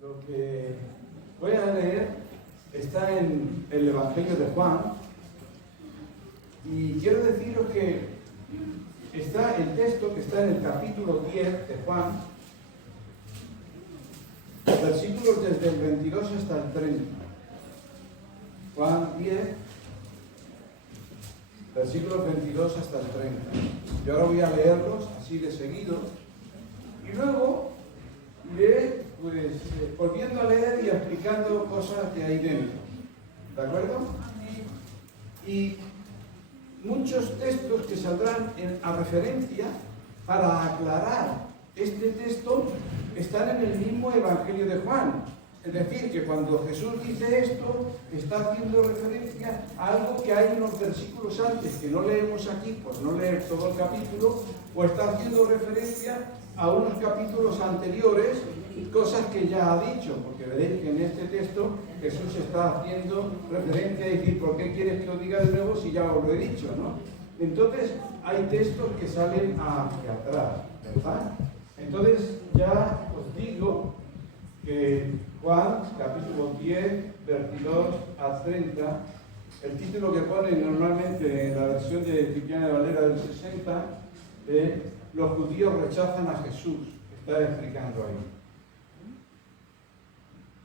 Lo que voy a leer está en el Evangelio de Juan y quiero deciros que está el texto que está en el capítulo 10 de Juan, versículos desde el 22 hasta el 30. Juan 10, versículos 22 hasta el 30. Yo ahora voy a leerlos así de seguido y luego iré volviendo a leer y explicando cosas de ahí dentro. ¿De acuerdo? Y muchos textos que saldrán a referencia para aclarar este texto están en el mismo Evangelio de Juan. Es decir, que cuando Jesús dice esto, está haciendo referencia a algo que hay unos versículos antes que no leemos aquí, por no leer todo el capítulo, o está haciendo referencia a unos capítulos anteriores, cosas que ya ha dicho, porque veréis que en este texto Jesús está haciendo referencia a decir, ¿por qué quieres que os diga de nuevo si ya os lo he dicho, ¿no? Entonces, hay textos que salen hacia atrás, ¿verdad? Entonces, ya os digo que Juan, capítulo 10, 22 a 30, el título que pone normalmente en la versión de Cristiana de Valera del 60, los judíos rechazan a Jesús, está explicando ahí.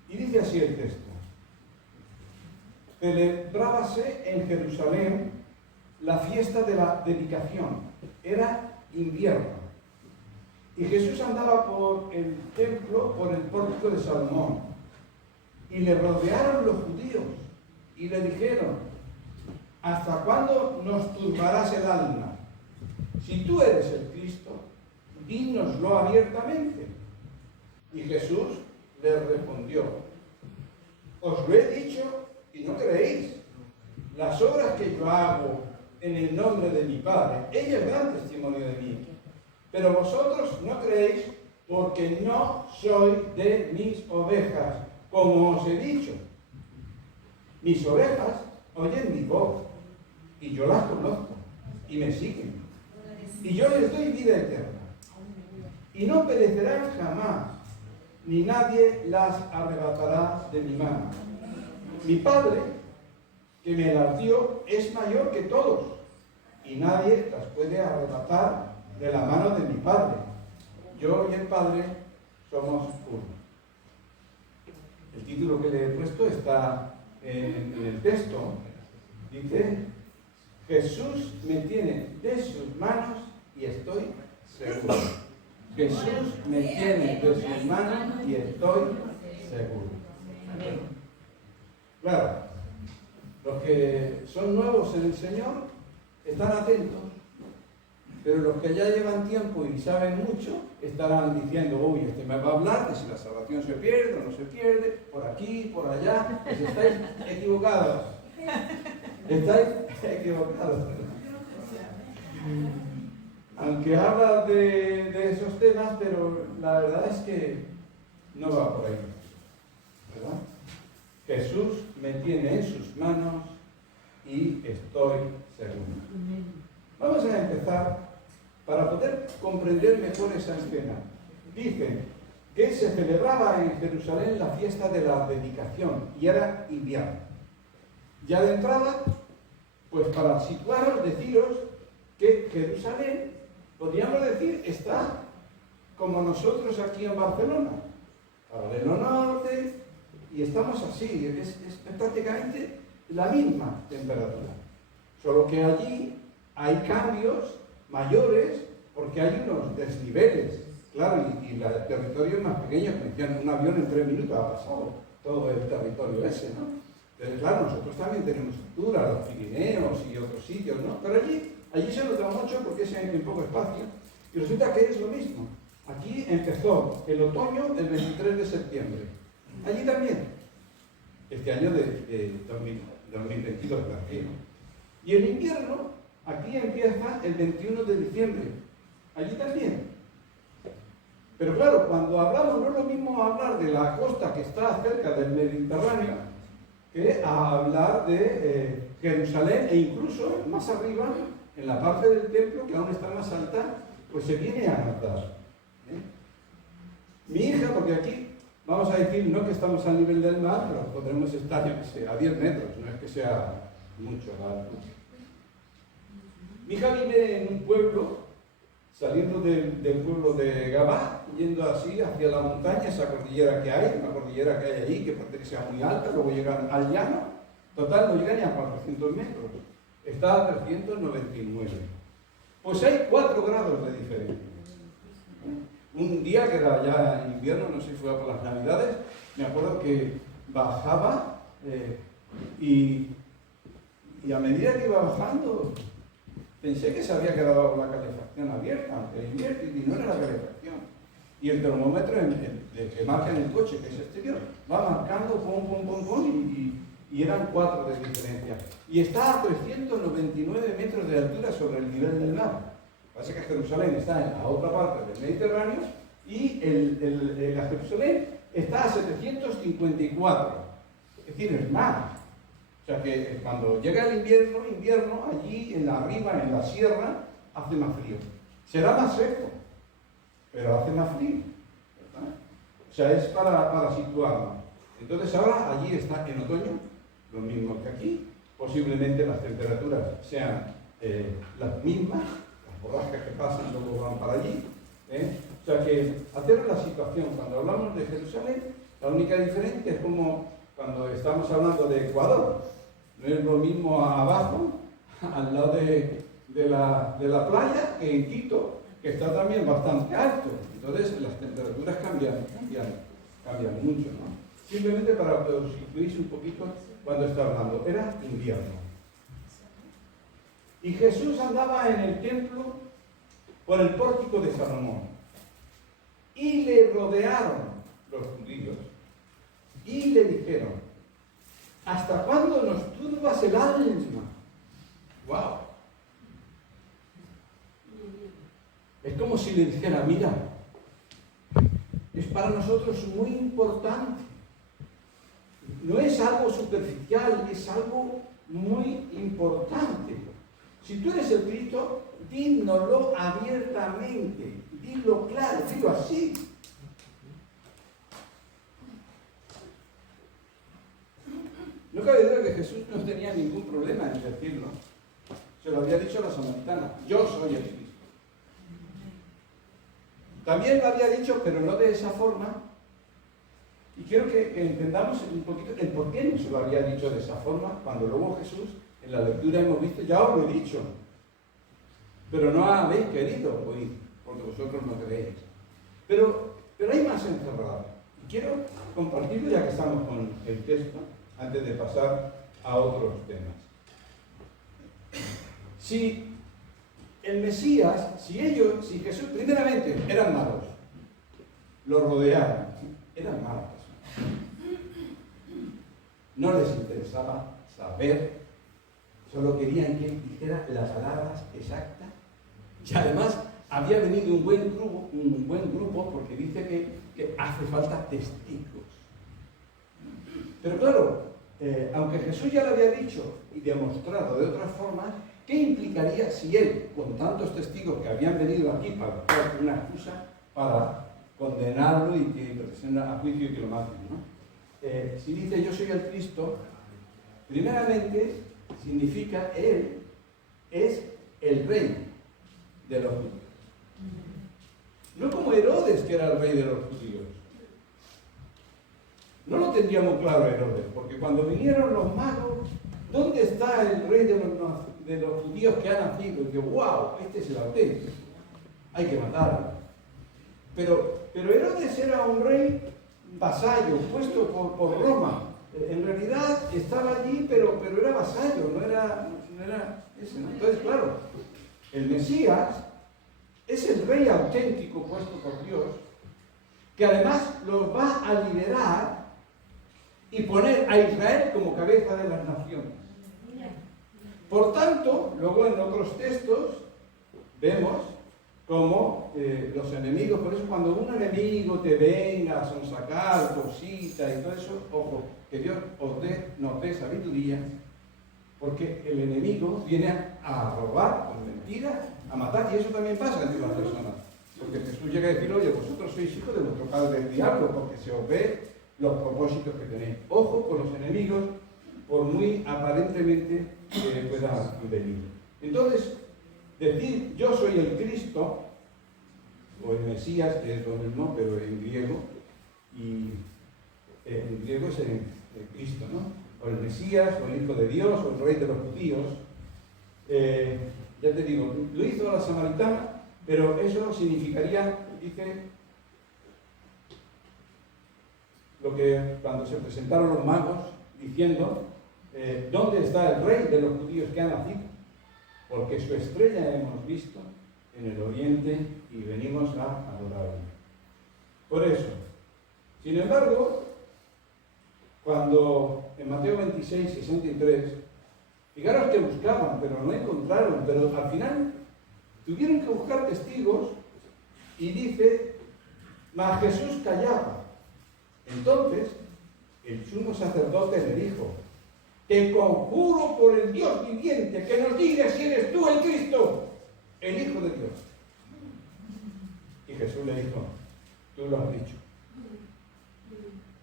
Y dice así el texto: celebrábase en Jerusalén la fiesta de la dedicación, era invierno. Y Jesús andaba por el templo, por el pórtico de Salomón. Y le rodearon los judíos y le dijeron: ¿hasta cuándo nos turbarás el alma? Si tú eres el Cristo, dínoslo abiertamente. Y Jesús le respondió: os lo he dicho y no creéis. Las obras que yo hago en el nombre de mi Padre, ellas dan testimonio de mí. Pero vosotros no creéis porque no sois de mis ovejas, como os he dicho. Mis ovejas oyen mi voz, y yo las conozco, y me siguen. Y yo les doy vida eterna. Y no perecerán jamás, ni nadie las arrebatará de mi mano. Mi Padre, que me las dio, es mayor que todos, y nadie las puede arrebatar de la mano de mi Padre. Yo y el Padre somos uno. El título que le he puesto está en el texto. Dice: Jesús me tiene de sus manos y estoy seguro. Jesús me tiene de sus manos y estoy seguro. Claro, los que son nuevos en el Señor están atentos. Pero los que ya llevan tiempo y saben mucho, estarán diciendo: uy, este me va a hablar de si la salvación se pierde o no se pierde, por aquí, por allá. Pues estáis equivocados. Estáis equivocados. Aunque habla de esos temas, pero la verdad es que no va por ahí. ¿Verdad? Jesús me tiene en sus manos y estoy seguro. Vamos a empezar para poder comprender mejor esa escena. Dice que se celebraba en Jerusalén la fiesta de la dedicación y era invierno. Ya de entrada, pues para situaros, deciros que Jerusalén, podríamos decir, está como nosotros aquí en Barcelona, paralelo norte, y estamos así, es prácticamente la misma temperatura. Solo que allí hay cambios mayores porque hay unos desniveles, claro, y el territorio es más pequeño, que decían, un avión en 3 minutos ha pasado todo el territorio ese, ¿no? Pero claro, nosotros también tenemos altura, los Pirineos y otros sitios, ¿no? Pero allí se nota mucho porque es en poco espacio, y resulta que es lo mismo. Aquí empezó el otoño el 23 de septiembre, allí también, este año de 2022, claro. Y el invierno aquí empieza el 21 de diciembre, allí también. Pero claro, cuando hablamos, no es lo mismo hablar de la costa que está cerca del Mediterráneo que a hablar de Jerusalén, e incluso más arriba, en la parte del templo que aún está más alta, pues se viene a notar. Mi hija, porque aquí vamos a decir, no que estamos al nivel del mar, pero podremos estar, yo que sé, a 10 metros, no es que sea mucho la altura. Mi hija vive en un pueblo, saliendo del pueblo de Gabá, yendo así hacia la montaña, esa cordillera que hay, una cordillera que hay allí, que parece que sea muy alta, luego llegan al llano, total no llega ni a 400 metros, está a 399. Pues hay 4 grados de diferencia. Un día que era ya invierno, no sé si fue por las Navidades, me acuerdo que bajaba y a medida que iba bajando, pensé que se había quedado la calefacción abierta, aunque invierno, y no era la calefacción. Y el termómetro que marca en el coche, que es exterior, va marcando pum, pum, pum, pum, y eran 4 de diferencia. Y está a 399 metros de altura sobre el nivel del mar. Parece que Jerusalén está en la otra parte del Mediterráneo y la Jerusalén está a 754. Es decir, es más. O sea que cuando llega el invierno, allí arriba, en la sierra, hace más frío. Será más seco, pero hace más frío, ¿verdad? O sea, es para situarnos. Entonces ahora allí está en otoño, lo mismo que aquí. Posiblemente las temperaturas sean las mismas, las borrascas que pasan luego van para allí. O sea que, hacer la situación, cuando hablamos de Jerusalén, la única diferencia es como cuando estamos hablando de Ecuador. No es lo mismo abajo, al lado de la playa, que en Quito, que está también bastante alto. Entonces las temperaturas cambian mucho, ¿no? Simplemente para que os situéis un poquito cuando está hablando. Era invierno. Y Jesús andaba en el templo por el pórtico de Salomón. Y le rodearon los judíos y le dijeron: ¿hasta cuándo nos turbas el alma? ¡Wow! Es como si le dijera: mira, es para nosotros muy importante. No es algo superficial, es algo muy importante. Si tú eres el Cristo, dínoslo abiertamente, dilo claro, dilo así. No cabe duda que Jesús no tenía ningún problema en decirlo. Se lo había dicho a la samaritana: yo soy el Cristo. También lo había dicho, pero no de esa forma. Y quiero que entendamos un poquito el por qué no se lo había dicho de esa forma, cuando luego Jesús, en la lectura hemos visto: ya os lo he dicho, pero no habéis querido oír, porque vosotros no creéis. Pero hay más encerrado. Y quiero compartirlo ya que estamos con el texto, antes de pasar a otros temas. Si el Mesías, si Jesús, primeramente, eran malos, lo rodearon, eran malas personas. No les interesaba saber, solo querían que él dijera las palabras exactas. Y además había venido un buen grupo, porque dice que hace falta testigos. Pero claro, aunque Jesús ya lo había dicho y demostrado de otras formas, ¿qué implicaría si él, con tantos testigos que habían venido aquí para buscar una excusa para condenarlo y que lo presenten a juicio y que lo maten, ¿no? Si dice: yo soy el Cristo, primeramente significa él es el rey de los judíos. No como Herodes, que era el rey de los judíos. No lo tendría muy claro Herodes, porque cuando vinieron los magos, ¿dónde está el rey de los judíos que ha nacido? Y digo: wow, este es el auténtico, hay que matarlo. Pero Herodes era un rey vasallo, puesto por Roma. En realidad estaba allí, pero era vasallo, no era ese, ¿no? Entonces, claro, el Mesías es el rey auténtico puesto por Dios, que además los va a liberar y poner a Israel como cabeza de las naciones. Por tanto, luego en otros textos vemos como los enemigos, por eso cuando un enemigo te venga a sonsacar cositas y todo eso, ojo, que Dios nos dé sabiduría, porque el enemigo viene a robar con mentiras, a matar, y eso también pasa entre las personas. Porque Jesús llega a decir, oye, vosotros sois hijos de vuestro padre el diablo, porque se os ve los propósitos que tenéis. Ojo con los enemigos, por muy aparentemente que puedan venir. Entonces, decir yo soy el Cristo, o el Mesías, que es lo mismo, pero en griego, y en griego es el Cristo, ¿no? O el Mesías, o el Hijo de Dios, o el Rey de los Judíos. Ya te digo, lo hizo la samaritana, pero eso significaría, dice, lo que cuando se presentaron los magos diciendo, ¿dónde está el Rey de los Judíos que ha nacido? Porque su estrella hemos visto en el oriente y venimos a adorarle. Por eso, sin embargo, cuando en Mateo 26, 63, fijaros que buscaban, pero no encontraron, pero al final tuvieron que buscar testigos y dice, mas Jesús callaba. Entonces, el sumo sacerdote le dijo, te conjuro por el Dios viviente que nos digas si eres tú el Cristo, el Hijo de Dios. Y Jesús le dijo, tú lo has dicho.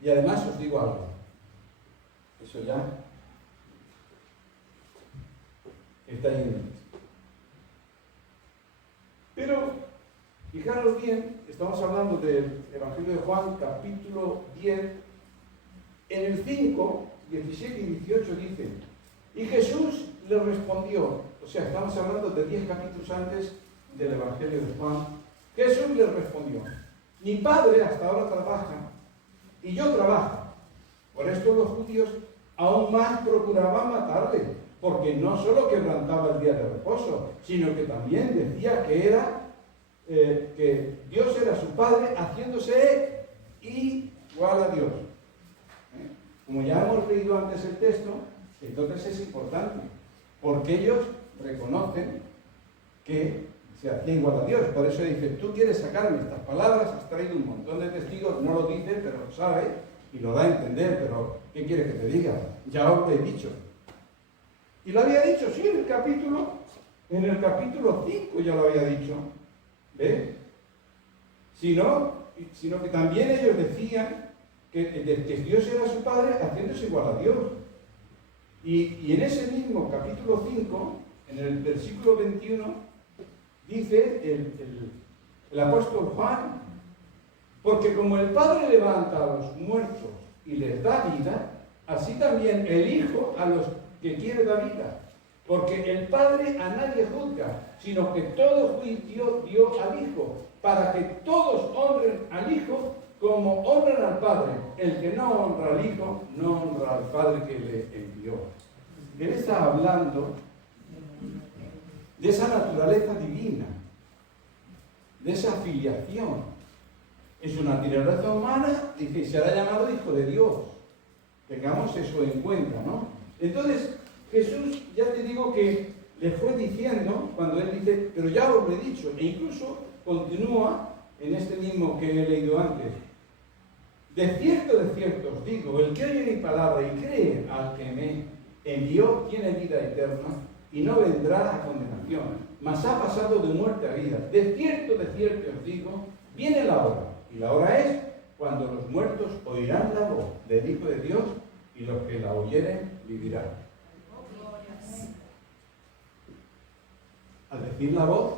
Y además os digo algo. Eso ya está ahí en el texto. Pero, fijaros bien, estamos hablando del Evangelio de Juan, capítulo 10, en el 5, 17 y 18 dice, y Jesús le respondió, o sea, estamos hablando de 10 capítulos antes del Evangelio de Juan, Jesús le respondió, mi Padre hasta ahora trabaja y yo trabajo. Por esto los judíos aún más procuraban matarle, porque no solo quebrantaba el día de reposo, sino que también decía que Dios era su Padre, haciéndose igual a Dios. Como ya hemos leído antes el texto, entonces es importante, porque ellos reconocen que se hacía igual a Dios. Por eso dice, tú quieres sacarme estas palabras, has traído un montón de testigos, no lo dice, pero lo sabe y lo da a entender, pero ¿qué quiere que te diga? Ya os lo he dicho. Y lo había dicho, sí, en el capítulo 5 ya lo había dicho. ¿Ve? Sino que también ellos decían que Dios era su Padre haciéndose igual a Dios. Y en ese mismo capítulo 5, en el versículo 21, dice el apóstol Juan, porque como el Padre levanta a los muertos y les da vida, así también el Hijo a los que quiere dar vida. Porque el Padre a nadie juzga, sino que todo juicio dio al Hijo, para que todos honren al Hijo como honran al Padre. El que no honra al Hijo, no honra al Padre que le envió. Él está hablando de esa naturaleza divina, de esa filiación. Es una naturaleza humana y que será llamado Hijo de Dios. Tengamos eso en cuenta, ¿no? Entonces, Jesús, ya te digo que le fue diciendo, cuando él dice, pero ya os lo he dicho, e incluso continúa en este mismo que he leído antes. De cierto os digo, el que oye mi palabra y cree al que me envió tiene vida eterna y no vendrá a condenación, mas ha pasado de muerte a vida. De cierto os digo, viene la hora, y la hora es cuando los muertos oirán la voz del Hijo de Dios y los que la oyeren vivirán. Al decir la voz,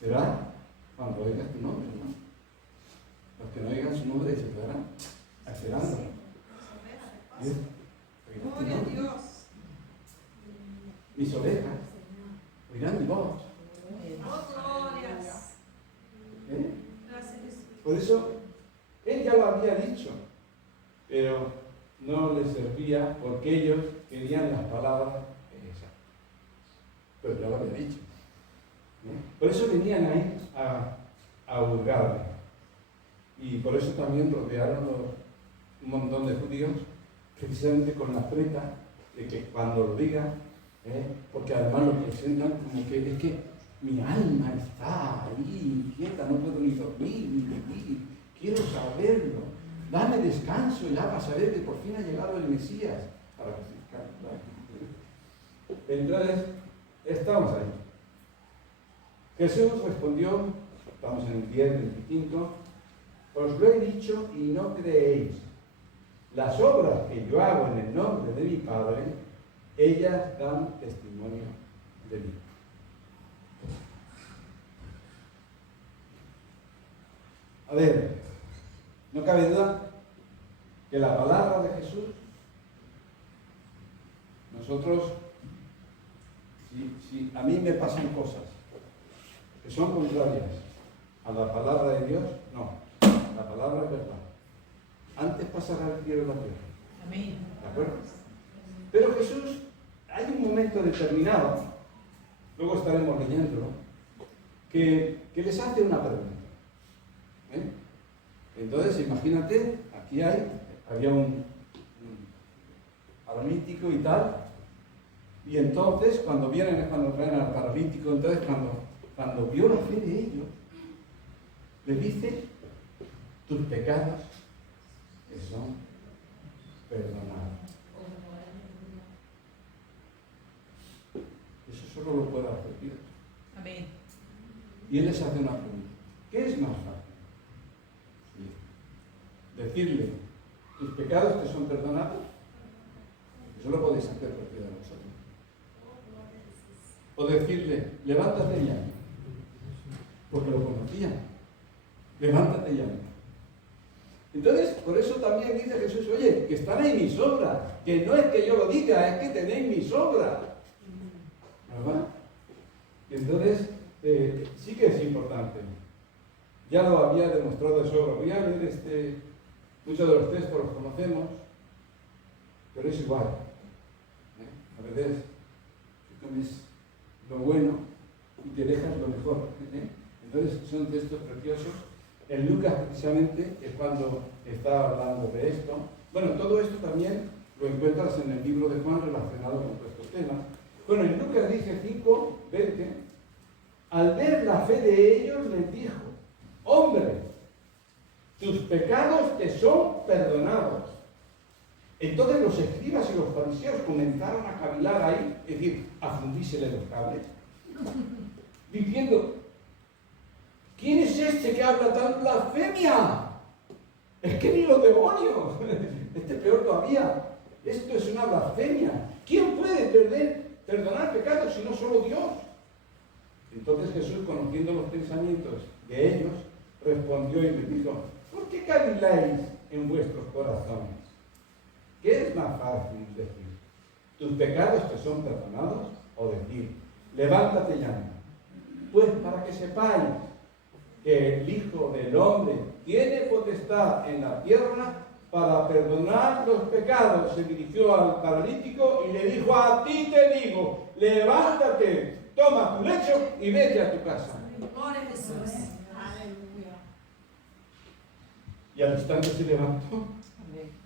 será cuando oigas tu nombre, ¿no? Los que no oigan su nombre se quedarán esperando. Gloria a Dios. Mis ovejas oirán mi voz. Oh, glorias. Gracias, Jesús. Por eso, él ya lo había dicho, pero no les servía porque ellos querían las palabras esas. Pero ya lo había dicho. Por eso venían ahí a hurgarle. Y por eso también rodearon un montón de judíos, precisamente con la treta de que cuando lo diga, porque además lo presentan como que es que mi alma está ahí inquieta, no puedo ni dormir, ni vivir, quiero saberlo, dame descanso ya para saber que por fin ha llegado el Mesías. Para entonces, estamos ahí. Jesús respondió estamos en el 10:25, os lo he dicho y no creéis. Las obras que yo hago en el nombre de mi Padre, ellas dan testimonio de mí. A ver, no cabe duda que la palabra de Jesús, nosotros, si a mí me pasan cosas que son contrarias a la palabra de Dios, no, la palabra es verdad. Antes pasará el cielo y la tierra. Amén. ¿De acuerdo? Pero Jesús, hay un momento determinado, luego estaremos leyéndolo, que les hace una pregunta. Entonces, imagínate, aquí había un paralítico y tal, y entonces cuando traen al paralítico, entonces cuando vio la fe de ellos, le dice, tus pecados que son perdonados. Eso solo lo puede hacer Dios. Amén. Y Él les hace una pregunta. ¿Qué es más fácil? Decirle, tus pecados te son perdonados. Eso lo podéis hacer cualquiera de vosotros. O decirle, levántate ya. Porque lo conocían. Levántate ya. Entonces, por eso también dice Jesús, oye, que están ahí mis obras. Que no es que yo lo diga, es que tenéis mis obras. ¿Verdad? Entonces, sí que es importante. Ya lo había demostrado de sobra. Voy a leer muchos de los textos los conocemos, pero es igual. A veces tú comes lo bueno y te dejas lo mejor. Entonces son textos preciosos. En Lucas precisamente es cuando está hablando de esto. Bueno, todo esto también lo encuentras en el libro de Juan relacionado con todos estos temas. Bueno, en Lucas dice 5:20, al ver la fe de ellos les dijo, hombre, tus pecados te son perdonados. Entonces los escribas y los fariseos comenzaron a cavilar ahí, es decir, a fundírsele los cables, diciendo, ¿quién es este que habla tan blasfemia? Es que ni los demonios, peor todavía, esto es una blasfemia. ¿Quién puede perdonar pecados si no solo Dios? Entonces Jesús, conociendo los pensamientos de ellos, respondió y les dijo, ¿por qué caviláis en vuestros corazones? ¿Qué es más fácil decir? ¿Tus pecados te son perdonados? O decir, levántate y anda. Pues para que sepáis que el Hijo del Hombre tiene potestad en la tierra para perdonar los pecados, se dirigió al paralítico y le dijo, a ti te digo, levántate, toma tu lecho y vete a tu casa. Gloria a Jesús. Aleluya. Y al instante se levantó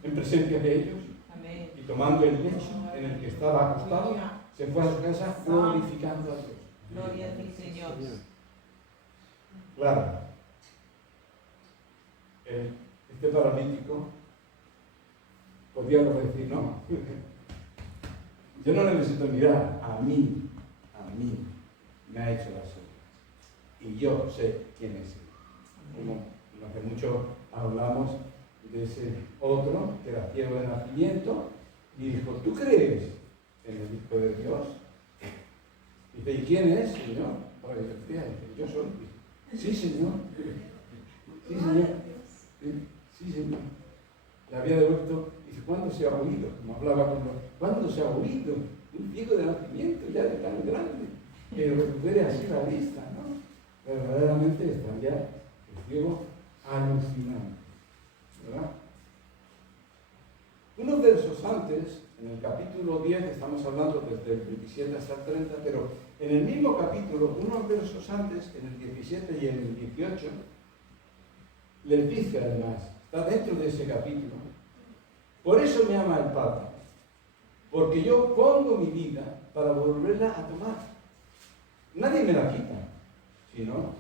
en presencia de ellos. Amén. Y tomando el lecho en el que estaba acostado, se fue a su casa glorificando a Dios. Gloria a ti, Señor. Claro, este paralítico podía decir, no, yo no necesito mirar, a mí me ha hecho las obras y yo sé quién es él. Como hace mucho hablamos de ese otro que era ciego de nacimiento y dijo, ¿tú crees en el Hijo de Dios? Dice, ¿y quién es, Señor? Para que te crea, dice, yo soy. Sí, Señor. Sí, Señor. Sí, Señor. Le había devuelto, dice, ¿cuándo se ha oído? Como hablaba con los, ¿cuándo se ha oído? Un ciego de nacimiento ya de tan grande, que recupere así la vista, ¿no? Verdaderamente estaría el ciego alucinante, ¿verdad? Unos versos antes, en el capítulo 10, estamos hablando desde el 27 hasta el 30, pero en el mismo capítulo, unos versos antes, en el 17 y en el 18, les dice además, está dentro de ese capítulo, por eso me ama el Padre, porque yo pongo mi vida para volverla a tomar. Nadie me la quita, sino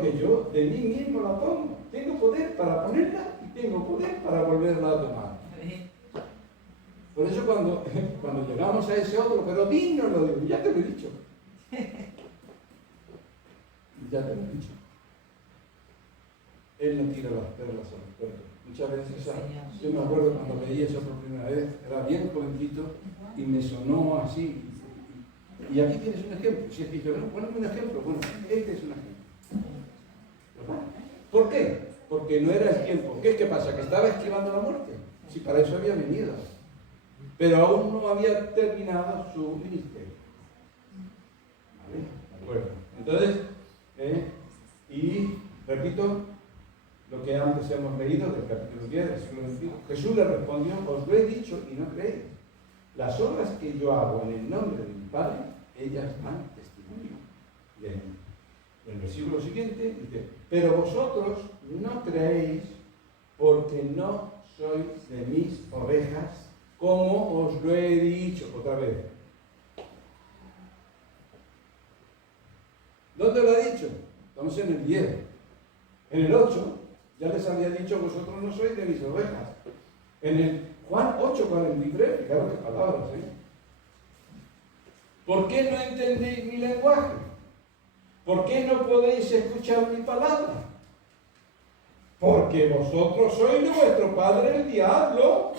que yo de mí mismo la tomo. Tengo poder para ponerla y tengo poder para volverla a tomar. Por eso cuando llegamos a ese otro, pero dínoslo, digo, ya te lo he dicho. Ya te lo he dicho. Él no tira las perlas a los perros. Muchas veces, yo me acuerdo cuando leí eso por primera vez, era bien jovencito y me sonó así. Y aquí tienes un ejemplo. Si es que yo, ponme un ejemplo. Bueno, este es un ejemplo. ¿Verdad? ¿Por qué? Porque no era el tiempo. ¿Qué pasa? Que estaba esquivando la muerte. Si para eso había venido. Pero aún no había terminado su ministerio. ¿Vale? De acuerdo. Entonces, y repito lo que antes hemos leído del capítulo 10, versículo 21. Jesús le respondió: os lo he dicho y no creéis. Las obras que yo hago en el nombre de mi Padre, ellas dan testimonio de mí. El versículo siguiente dice: pero vosotros no creéis porque no sois de mis ovejas, como os lo he dicho. Otra vez. ¿Dónde lo ha dicho? Estamos en el 10. En el 8 ya les había dicho: vosotros no sois de mis ovejas. En el Juan 8:43, fijaros qué palabras, ¿Por qué no entendéis mi lenguaje? ¿Por qué no podéis escuchar mi palabra? Porque vosotros sois de vuestro padre el diablo,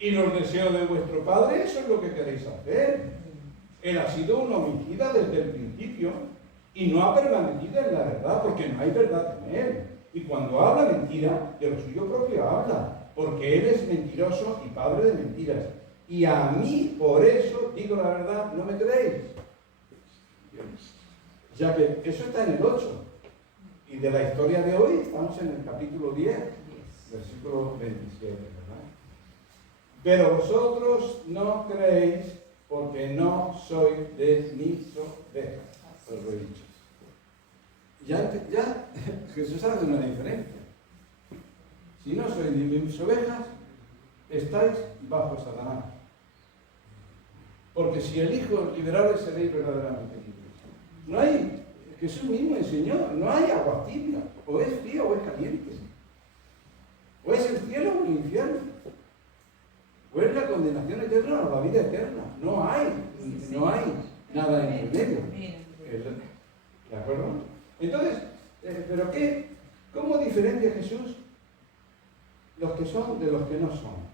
y los deseos de vuestro padre, eso es lo que queréis hacer. Él ha sido un homicida desde el principio y no ha permanecido en la verdad, porque no hay verdad en él. Y cuando habla mentira, de lo suyo propio habla, porque él es mentiroso y padre de mentiras. Y a mí, por eso, digo la verdad, no me creéis. Ya que eso está en el 8. Y de la historia de hoy estamos en el capítulo 10, versículo 27, ¿verdad? Pero vosotros no creéis porque no sois de mis ovejas, os lo he dicho. Ya Jesús hace una diferencia. Si no sois de mis ovejas, estáis bajo Satanás. Porque si el Hijo os liberare, seréis verdaderamente libres. No hay, Jesús mismo enseñó, no hay agua tibia. O es frío o es caliente. O es el cielo o el infierno. O es la condenación eterna o la vida eterna. No hay nada en el medio. ¿De acuerdo? Entonces, ¿pero qué? ¿Cómo diferencia Jesús los que son de los que no son?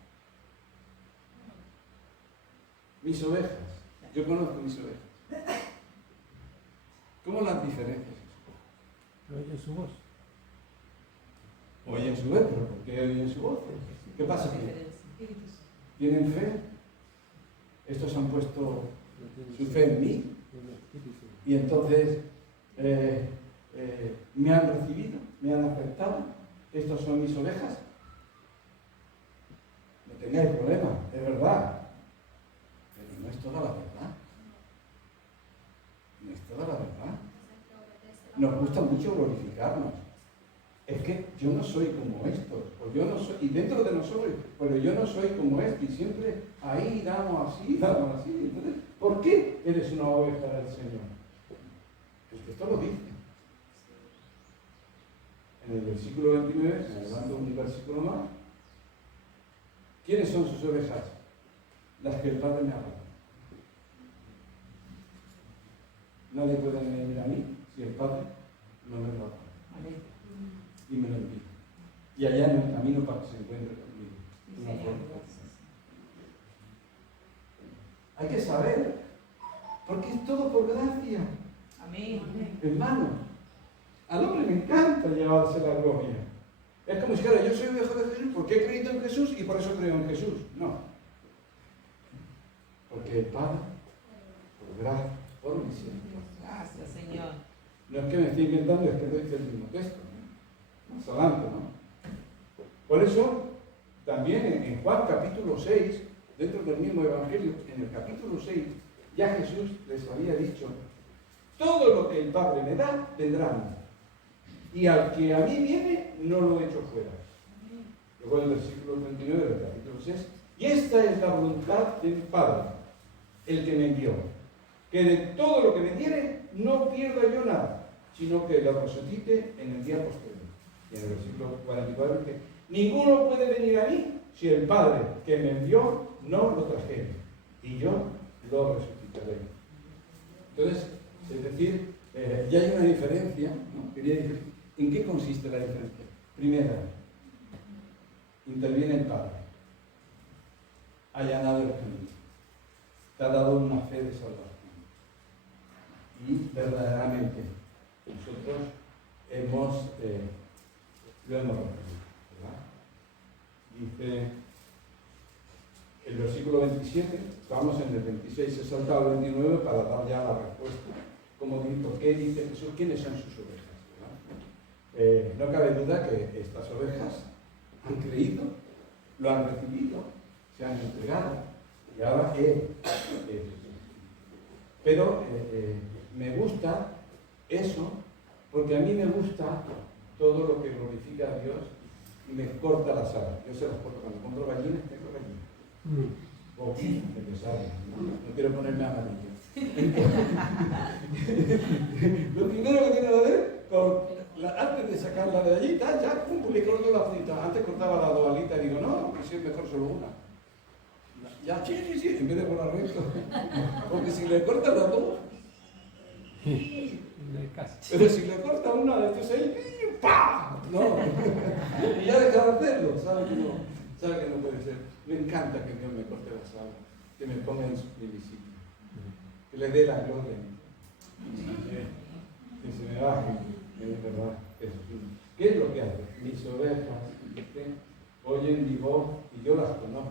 Mis ovejas. Yo conozco mis ovejas. ¿Cómo las diferencias? Oye su voz. Oyen su voz, pero ¿por qué oyen su voz? ¿Qué pasa? ¿Tienen fe? Estos han puesto su fe en mí. Y entonces me han recibido, me han aceptado. Estos son mis ovejas. No tengáis problema, es verdad. Pero no es toda la verdad. No es toda la verdad. Nos gusta mucho glorificarnos. Es que yo no soy como estos, o yo no soy, y dentro de nosotros, pero yo no soy como este, y siempre ahí damos así. Entonces, ¿por qué eres una oveja del Señor? Pues que esto lo dice. En el versículo 29, me adelanto un versículo más. ¿Quiénes son sus ovejas? Las que el Padre me ha dado. Nadie puede venir a mí si el Padre no me lo ha dado. Y me lo envía. Y allá en el camino para que se encuentre conmigo. Hay que saber, porque es todo por gracia. Amén. Hermano, al hombre me encanta llevarse la gloria. Es como si dijera: yo soy hijo de Jesús porque he creído en Jesús y por eso creo en Jesús. No. Porque el Padre, por gracia, por misericordia. Gracias, Señor. No es que me esté inventando, es que lo dice el mismo texto. Más adelante, ¿no? Por eso, también en Juan capítulo 6, dentro del mismo Evangelio, en el capítulo 6, ya Jesús les había dicho: todo lo que el Padre me da, vendrá a mí. Y al que a mí viene, no lo echo fuera. Luego el versículo 39 del capítulo 6. Y esta es la voluntad del Padre, el que me envió, que de todo lo que me diere, no pierda yo nada, sino que lo resucite en el día posterior. Y en el versículo 44 dice: ninguno puede venir a mí si el Padre que me envió no lo trajere, y yo lo resucitaré. Entonces, es decir, Ya hay una diferencia, ¿no? Quería decir, ¿en qué consiste la diferencia? Primera, interviene el Padre, ha allanado el camino, te ha dado una fe de salvación. Y verdaderamente nosotros lo hemos recibido, ¿verdad? Dice el versículo 27, vamos en el 26, he saltado al 29 para dar ya la respuesta. Como dice, ¿por qué dice Jesús? ¿Quiénes son sus ovejas? No cabe duda que estas ovejas han creído, lo han recibido, se han entregado y ahora pero me gusta eso porque a mí me gusta todo lo que glorifica a Dios y me corta las alas. Yo se las corto cuando compro gallinas, tengo gallinas. Boquinas, que saben, no quiero ponerme amarillo. Lo primero que tiene que hacer, antes de sacarla de allí, ya, pum, le corto la frita. Antes cortaba la dos alitas y digo, no, pues si es mejor solo una. Ya, sí, en vez de por recto. Porque si le cortas las dos, pero si le corta una de estos ahí, ¡pah! No. Y ya deja de hacerlo, sabe que no puede ser. Me encanta que Dios me corte las alas, que me ponga en su sitio, que le dé la gloria, que se me baje, es verdad, ¿qué es lo que hace? Mis ovejas oyen mi voz y yo las conozco.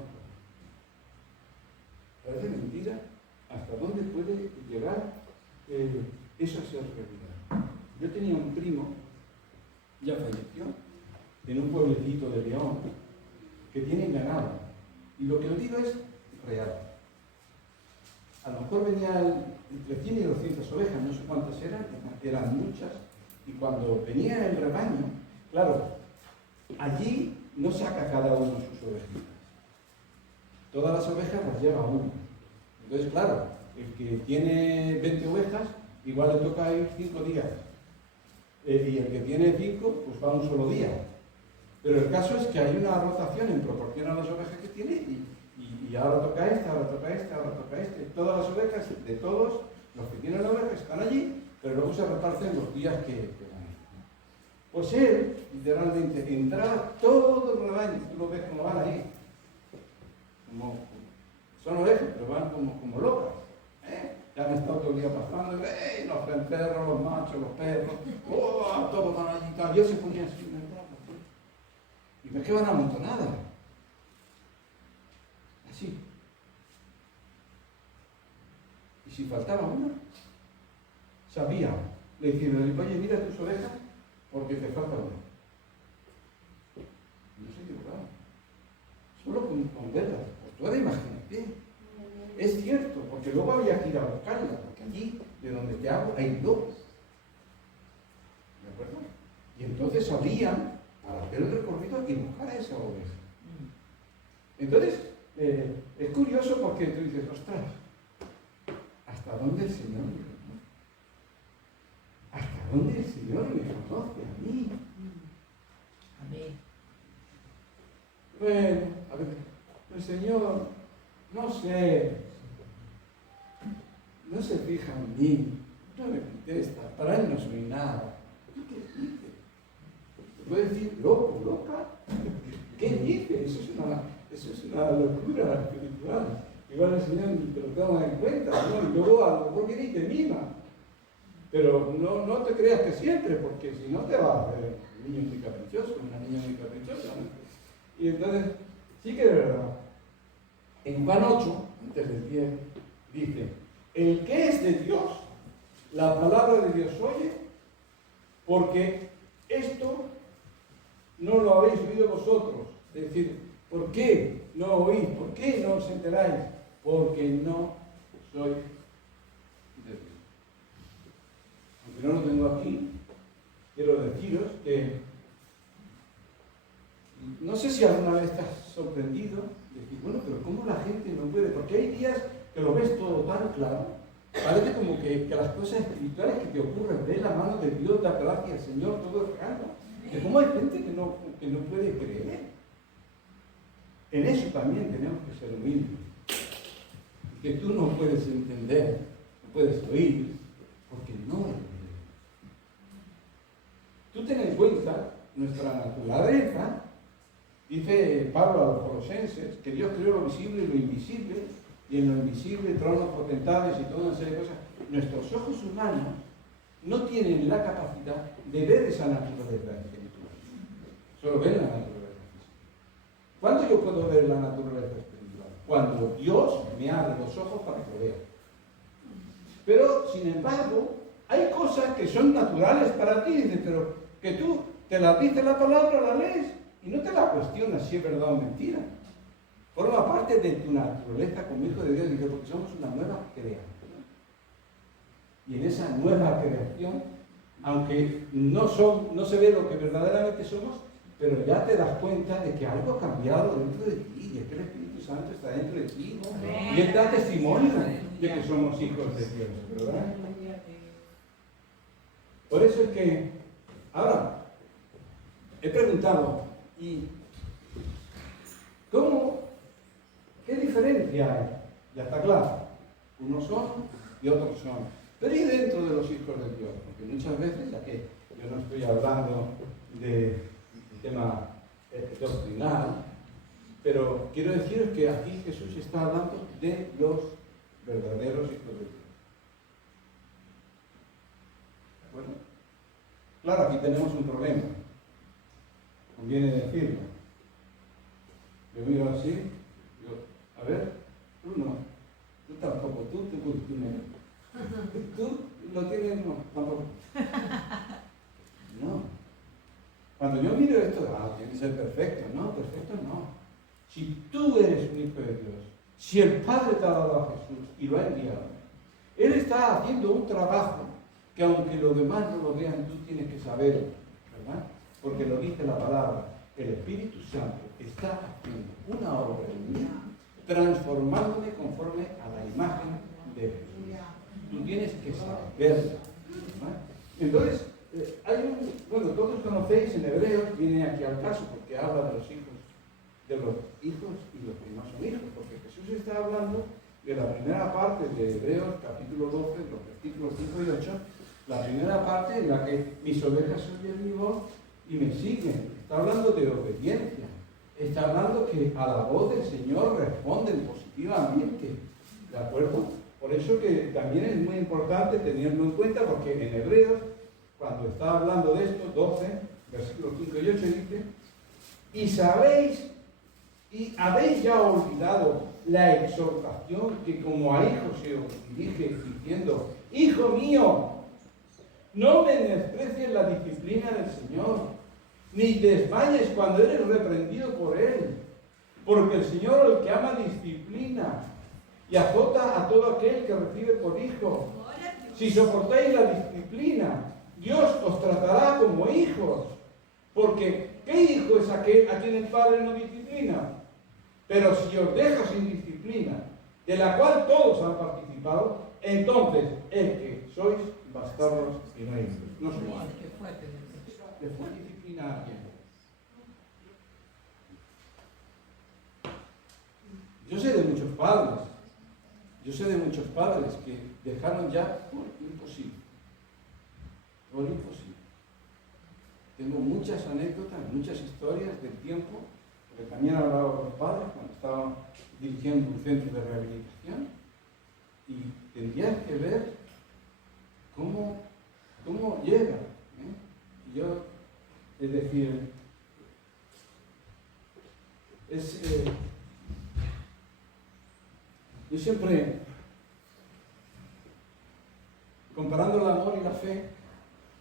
Parece mentira hasta dónde puede llegar eso a ser realidad. Yo tenía un primo, ya falleció, en un pueblecito de León, que tiene ganado. Y lo que le digo es real. A lo mejor venían entre 100 y 200 ovejas, no sé cuántas eran muchas. Y cuando venía el rebaño, claro, allí no saca cada uno sus ovejitas. Todas las ovejas las lleva uno. Entonces, claro, el que tiene 20 ovejas, igual le toca ir 5 días. Y el que tiene 5, pues va un solo día. Pero el caso es que hay una rotación en proporción a las ovejas que tiene y ahora toca esta, ahora toca esta, ahora toca este. Todas las ovejas, de todos los que tienen ovejas, están allí, pero luego se reparten los días que van. Pues él, literalmente, entraba todo el rebaño, tú lo ves como van ahí. Son ovejas, pero van como locas. Ya han estado todo el día pasando, los cencerros, los machos, los perros, todos van allí y tal. Yo se ponía así, y me quedaban amontonadas. Así. Y si faltaba una, sabía. Le decían, oye, mira tus ovejas, porque te falta una. No se equivocaba. Solo con verlas. Pues tú ahora imagínate. Es cierto, porque luego había que ir a buscarla, porque allí, de donde te hago, hay lobos. ¿De acuerdo? Y entonces salían para hacer el recorrido y buscar a esa oveja. Entonces, es curioso porque tú dices, ostras, ¿hasta dónde el Señor me conoce? ¿Hasta dónde el Señor me conoce a mí? Amén. Bueno, a ver, el Señor, no sé, no se fija en mí, no me contesta, para Él no soy nada. ¿Qué dices? Puede decir, loco, loca. ¿Qué dices? Eso es una locura espiritual. Igual el Señor te lo toma en cuenta, ¿no? Y luego a lo mejor viene y te mima. Pero no te creas que siempre, porque si no te va a hacer un niño muy caprichoso, una niña muy caprichosa, ¿no? Y entonces, sí que es verdad. En Juan 8, antes del 10, dice, el que es de Dios, la palabra de Dios oye, porque esto no lo habéis oído vosotros. Es decir, ¿por qué no oís? ¿Por qué no os enteráis? Porque no soy de Dios. Aunque no lo tengo aquí, quiero deciros que no sé si alguna vez estás sorprendido de decir, bueno, pero ¿cómo la gente no puede? Porque hay días que lo ves todo tan claro. Parece como que las cosas espirituales que te ocurren, ves la mano de Dios, da gracias, Señor, todo es real, ¿no? Que cómo hay gente que no puede creer. En eso también tenemos que ser humildes. Que tú no puedes entender, no puedes oír, porque no eres de Dios. Tú ten en cuenta nuestra naturaleza. Dice Pablo a los Colosenses que Dios creó lo visible y lo invisible, y en lo invisible tronos, potestades y toda una serie de cosas. Nuestros ojos humanos no tienen la capacidad de ver esa naturaleza espiritual. Solo ven la naturaleza física. ¿Cuándo yo puedo ver la naturaleza espiritual? Cuando Dios me abre los ojos para que lo vea. Pero, sin embargo, hay cosas que son naturales para ti, dices, pero que tú te las dice la palabra, la lees y no te la cuestionas si es verdad o mentira. Forma parte de tu naturaleza como hijo de Dios, dice, porque somos una nueva creación. Y en esa nueva creación, aunque no se ve lo que verdaderamente somos, pero ya te das cuenta de que algo ha cambiado dentro de ti, y es que el Espíritu Santo está dentro de ti, y Él da testimonio de que somos hijos de Dios, ¿verdad? Por eso es que, ahora, he preguntado, ¿y qué diferencia hay? Ya está claro, unos son y otros son. Pero ¿y dentro de los hijos de Dios? Porque muchas veces, ya que yo no estoy hablando de tema doctrinal, pero quiero deciros que aquí Jesús está hablando de los verdaderos hijos de Dios. ¿De acuerdo? Claro, aquí tenemos un problema. Conviene decirlo. Yo miro así, digo, a ver, tú no, tú tampoco, tú no. Tú lo tienes, no, tampoco. No. Cuando yo miro esto, tiene que ser perfecto. No, perfecto no. Si tú eres un hijo de Dios, si el Padre te ha dado a Jesús y lo ha enviado, Él está haciendo un trabajo que aunque los demás no lo vean, tú tienes que saberlo, ¿verdad? Porque lo dice la palabra. El Espíritu Santo está haciendo una obra en mí, transformándome conforme a la imagen de Jesús. Tú tienes que saberlo, ¿verdad? Entonces, todos conocéis en Hebreos, viene aquí al caso porque habla de los hijos y los que no son hijos, porque Jesús está hablando de la primera parte de Hebreos, capítulo 12, los versículos 5 y 8, la primera parte en la que mis ovejas oyen mi voz y me siguen. Está hablando de obediencia, está hablando que a la voz del Señor responden positivamente, ¿de acuerdo? Por eso que también es muy importante tenerlo en cuenta, porque en Hebreos, cuando está hablando de esto, 12, versículos 5 y 8, dice, y habéis ya olvidado la exhortación que como a hijos se os dirige diciendo, hijo mío, no menosprecies la disciplina del Señor, ni desmayes cuando eres reprendido por Él, porque el Señor, el que ama, disciplina y azota a todo aquel que recibe por hijo. Si soportáis la disciplina, Dios os tratará como hijos, porque ¿qué hijo es aquel a quien el Padre no disciplina? Pero si os deja sin disciplina, de la cual todos han participado, entonces es que sois bastardos y no hijos. No sois hijos. Le fue disciplina a alguien. Yo sé de muchos padres que dejaron ya por imposible. Por imposible. Tengo muchas anécdotas, muchas historias del tiempo, porque también hablaba con los padres cuando estaba dirigiendo un centro de rehabilitación, y tendrías que ver cómo llega. Yo, es decir, yo siempre, comparando el amor y la fe,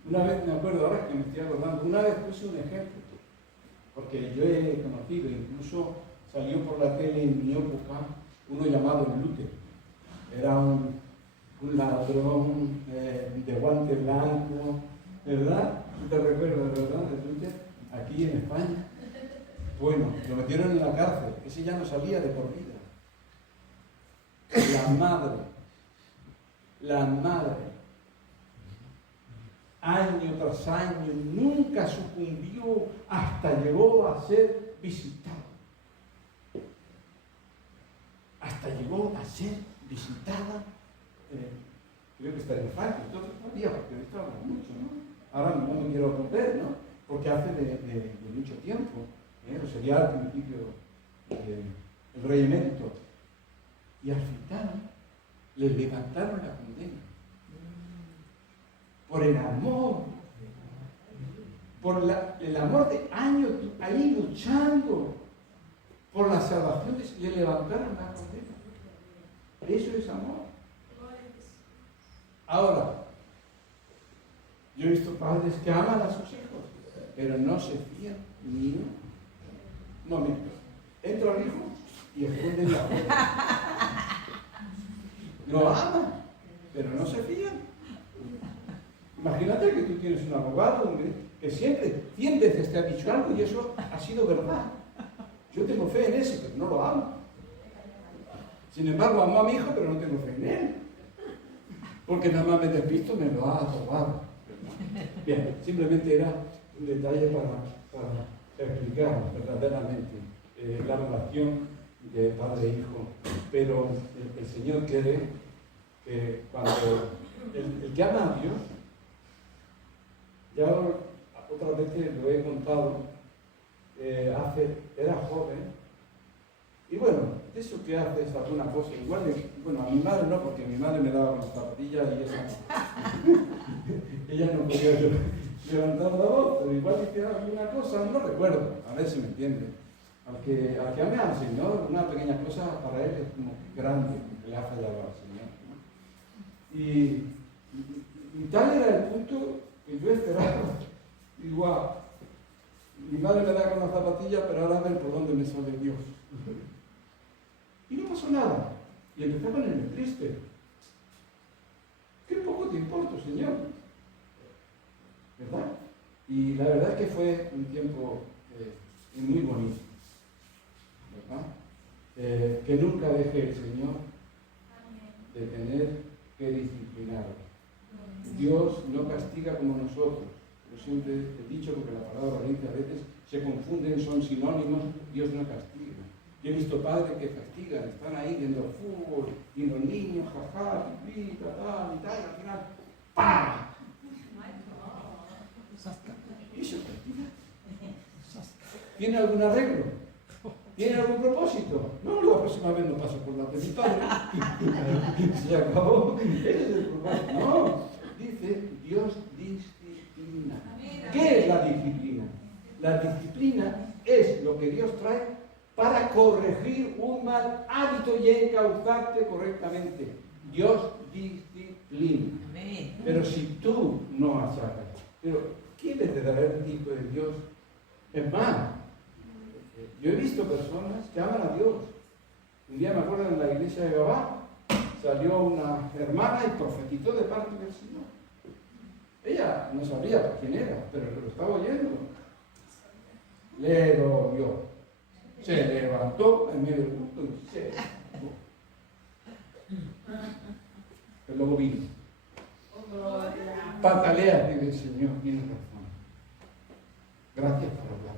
una vez, me acuerdo ahora que me estoy acordando, una vez puse un ejemplo, porque yo he conocido, incluso salió por la tele en mi época, uno llamado Luther. Era un ladrón de guante blanco, ¿verdad? ¿Tú te recuerdas, verdad, de Luther? Aquí en España. Bueno, lo metieron en la cárcel, ese ya no salía de por vida. La madre, año tras año, nunca sucumbió hasta llegó a ser visitado. Visitada, creo que está en Francia, entonces todavía, porque de esto habla mucho, ¿no? ahora no me quiero romper, ¿no? Porque hace de mucho tiempo, o sería al principio el rey emérito. Y al final le levantaron la condena. Por el amor, por el amor de años ahí luchando por la salvación, le levantaron la condena. Eso es amor. Ahora, yo he visto padres que aman a sus hijos, pero no se fían ni un momento. Entra el hijo y esconden la puerta. Lo aman, pero no se fían. Imagínate que tú tienes un abogado, hombre, que siempre, 100 veces te ha dicho algo y eso ha sido verdad. Yo tengo fe en ese, pero no lo amo. Sin embargo, amo a mi hijo, pero no tengo fe en él. Porque nada más me despisto, me lo ha robado. Bien, simplemente era un detalle para explicar verdaderamente la relación de padre e hijo. Pero el Señor quiere que cuando el que ama a Dios, ya otras veces lo he contado, era joven, y bueno, eso que haces alguna cosa, igual bueno, a mi madre no, porque mi madre me daba con las zapatillas y ella no podía levantar la voz, pero igual hice alguna cosa, no recuerdo, a ver si me entiende. Al que ame al Señor, una pequeña cosa para él es como grande, que le ha fallado al Señor, ¿no? Y tal era el punto que yo esperaba. Igual, mi madre me da con las zapatillas, pero ahora a ver por dónde me sale Dios. Y no pasó nada. Y empecé a ponerme triste. Qué poco te importa, Señor. ¿Verdad? Y la verdad es que fue un tiempo muy bonito. ¿Verdad? Que nunca deje el Señor de tener que disciplinar. Dios no castiga como nosotros. Yo siempre he dicho, porque la palabra valencia a veces se confunden, son sinónimos. Dios no castiga. Yo he visto padres que castigan, están ahí viendo fútbol, y los niños, jaja, pipí, tal, y al final, ¡pam! ¿Y eso castiga? ¿Tiene algún arreglo? ¿Tiene algún propósito? No, la próxima vez no paso por la de mi padre. Se acabó. Ese es el propósito. No, dice Dios disciplina. ¿Qué es la disciplina? La disciplina es lo que Dios trae para corregir un mal hábito y encauzarte correctamente. Dios disciplina. Pero si tú no achacas, pero ¿quién es el hijo de Dios? Es más, yo he visto personas que aman a Dios. Un día me acuerdo en la iglesia de Gabá, salió una hermana y profetizó de parte del Señor. Ella no sabía quién era, pero lo estaba oyendo. Le dolió. Se levantó en medio del culto y se levantó. Pero luego vino. Patalea, dice el Señor, tiene razón. Gracias por hablar.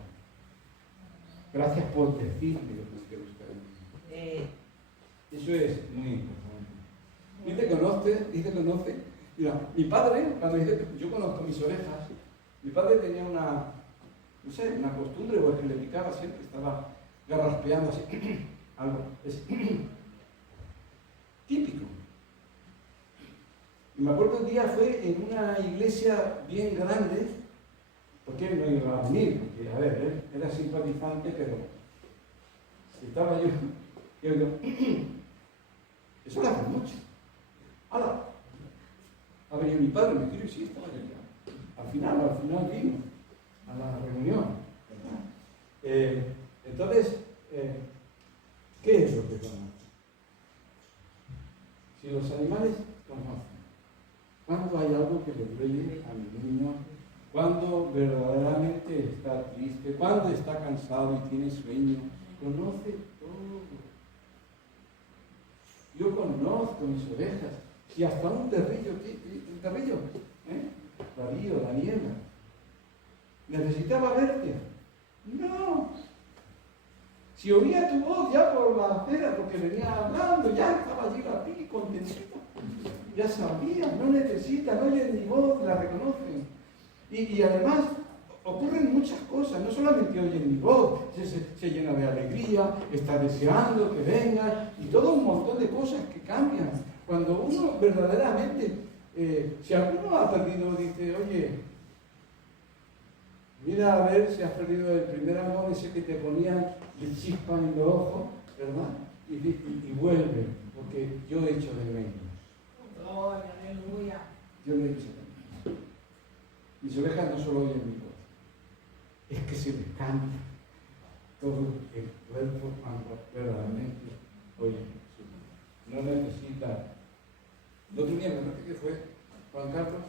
Gracias por decirme lo que quiero usted. Eso es muy importante. Dice conoce. Mira, mi padre, cuando dice yo conozco mis orejas, mi padre tenía una costumbre, o el que le picaba siempre, estaba garraspeando así, algo. Es típico. Y me acuerdo un día fue en una iglesia bien grande, porque él no iba a venir, porque, a ver, él era simpatizante, pero estaba yo, eso lo hace mucho. ¡Hala! Ha venido mi padre, me quiero y sí, estaba allá. Al final vino a la reunión, ¿verdad? Entonces, ¿qué es lo que conocen? Si los animales conocen, ¿cuándo hay algo que le duele a mi niño? ¿Cuándo verdaderamente está triste? ¿Cuándo está cansado y tiene sueño? Conoce todo. Yo conozco mis ovejas. Y hasta un terrillo, Darío, Daniela, ¿necesitaba verte? No. Si oía tu voz ya por la acera, porque venía hablando, ya estaba allí la pili contentita. Ya sabía, no necesita, no oye mi voz, la reconoce. Y además ocurren muchas cosas, no solamente oyen mi voz, se llena de alegría, está deseando que venga y todo un montón de cosas que cambian. Cuando uno verdaderamente, si alguno ha perdido, dice, oye, mira a ver si has perdido el primer amor, ese que te ponía de chispa en los ojos, ¿verdad? Y vuelve, porque yo he hecho de menos. Gloria, aleluya. Yo lo he hecho de menos. Mis ovejas no solo oyen mi voz, es que se les cambia todo el cuerpo cuando verdaderamente oyen su voz. No necesita. El otro día me parece que fue Juan Carlos,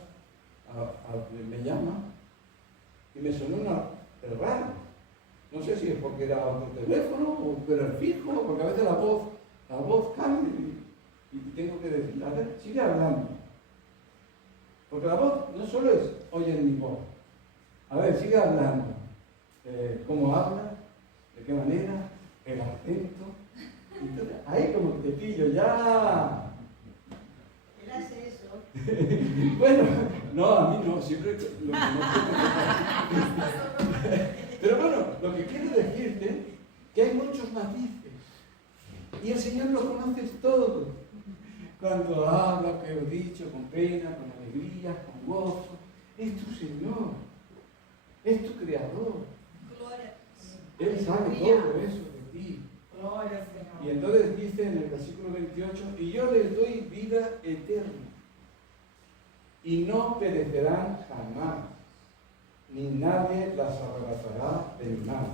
me llama y me sonó raro. No sé si es porque era otro teléfono o era el fijo, porque a veces la voz cambia y tengo que decir, a ver, sigue hablando. Porque la voz no solo es oyen mi voz. A ver, sigue hablando. ¿Cómo habla? ¿De qué manera? El acento. Entonces, ahí como que te pillo ya. Él hace eso. Bueno, no, a mí no, siempre lo que no Pero bueno, lo que quiero decirte que hay muchos matices y el Señor lo conoce todo. Cuando habla, que he dicho, con pena, con alegría, con gozo, es tu Señor, es tu Creador. Gloria. Él sabe todo eso de ti. Gloria al Señor. Y entonces dice en el versículo 28, y yo les doy vida eterna, y no perecerán jamás, ni nadie las arrebatará de mi mano.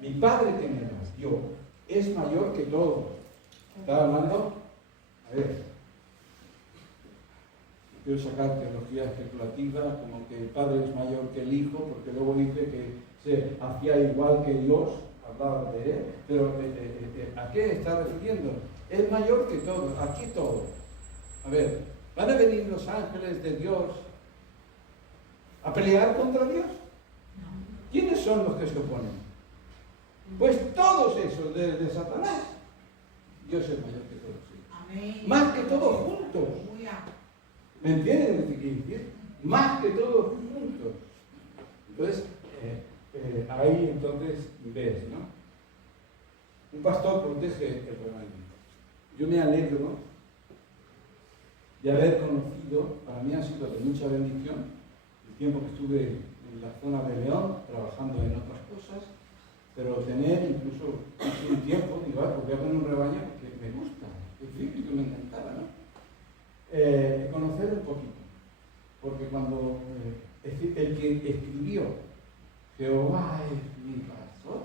Mi Padre que me las dio es mayor que todo. ¿Está hablando? A ver, quiero sacar teología especulativa, como que el Padre es mayor que el Hijo, porque luego dice que se hacía igual que Dios, hablaba de Él, pero ¿a qué está refiriendo? Es mayor que todo, aquí todo. A ver, ¿van a venir los ángeles de Dios a pelear contra Dios? ¿Quiénes son los que se oponen? Pues todos esos de Satanás. Dios es mayor que todos ellos. Amén. Más que todos juntos. Aleluya. ¿Me entienden lo que quiero decir? Más que todos juntos. Entonces, ahí entonces ves, ¿no? Un pastor protege el rebaño. Yo me alegro de haber conocido, para mí ha sido de mucha bendición, el tiempo que estuve en la zona de León, trabajando en otras cosas, pero tener incluso un tiempo, digo, pues voy a poner un rebaño porque me gusta, es bíblico, me encantaba, ¿no? Conocer un poquito, porque cuando el que escribió Jehová es mi pastor,